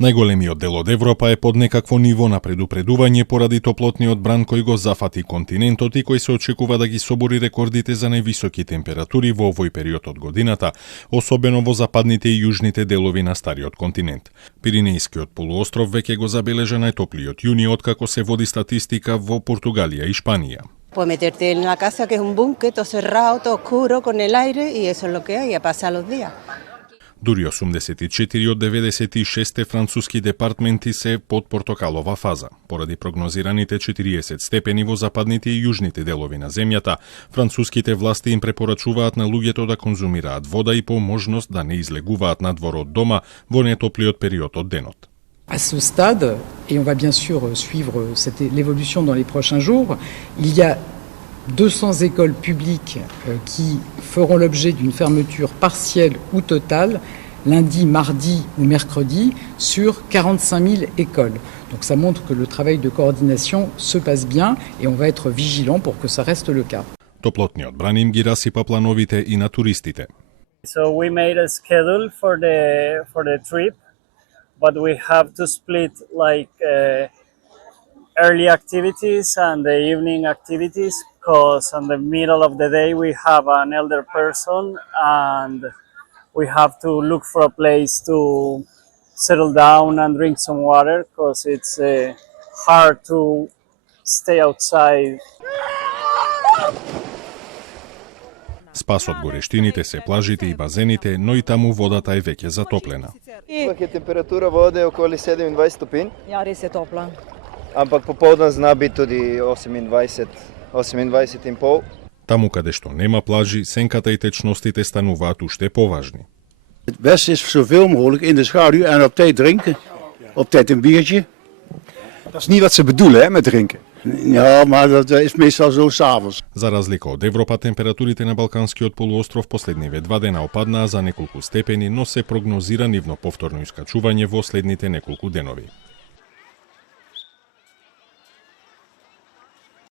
Најголемиот дел од Европа е под некакво ниво на предупредување поради топлотниот бран кој го зафати континентот и кој се очекува да ги собори рекордите за највисоки температури во овој период од годината, особено во западните и јужните делови на стариот континент. Пиринејскиот полуостров веќе го забележа најтоплиот јуни откако се води статистика во Португалија и Шпанија. Pues meterte en la casa que es un búnker, todo cerrado, todo oscuro, con el aire, y eso es lo que hay, a pasar los días. Дури 84 од 96 француски департменти се под портокалова фаза. Поради прогнозираните 40 степени во западните и јужните делови на земјата, француските власти им препорачуваат на луѓето да конзумираат вода и по можност да не излегуваат надвор од дома во нетоплиот период од денот. À ce stade, et on va bien sûr suivre l'évolution dans les prochains jours, il y a 200 écoles publiques qui feront l'objet d'une fermeture partielle ou totale lundi, mardi ou mercredi sur 45 000 écoles. Donc ça montre que le travail de coordination se passe bien et on va être vigilant pour que ça reste le cas. Топлотниот бран им ги расипа плановите и на туристите. So we made a schedule for the trip, but we have to split like early activities and the evening activities, because in the middle of the day we have an elder person and we have to look for a place to settle down and drink some water, because it's hard to stay outside. Спас од горештините се плажите и базените, но и таму водата е веќе затоплена. Ipak je temperatura vode okoli 27 stopinj. Ja, res je topla. Ampak popoldan zna biti tudi 28,5. Таму каде што нема плажи, сенката и течностите стануваат уште поважни. Het beste is zoveel mogelijk in de schaduw en op tijd drinken. Op tijd een biertje. Dat is niet wat ze bedoelen, hè, met drinken. Ja, maar dat is meestal zo 's avonds. За разлика од Европа, температурите на Балканскиот полуостров последниве 2 дена опаднаа за неколку степени, но се прогнозира нивно повторно искачување во следните неколку денови.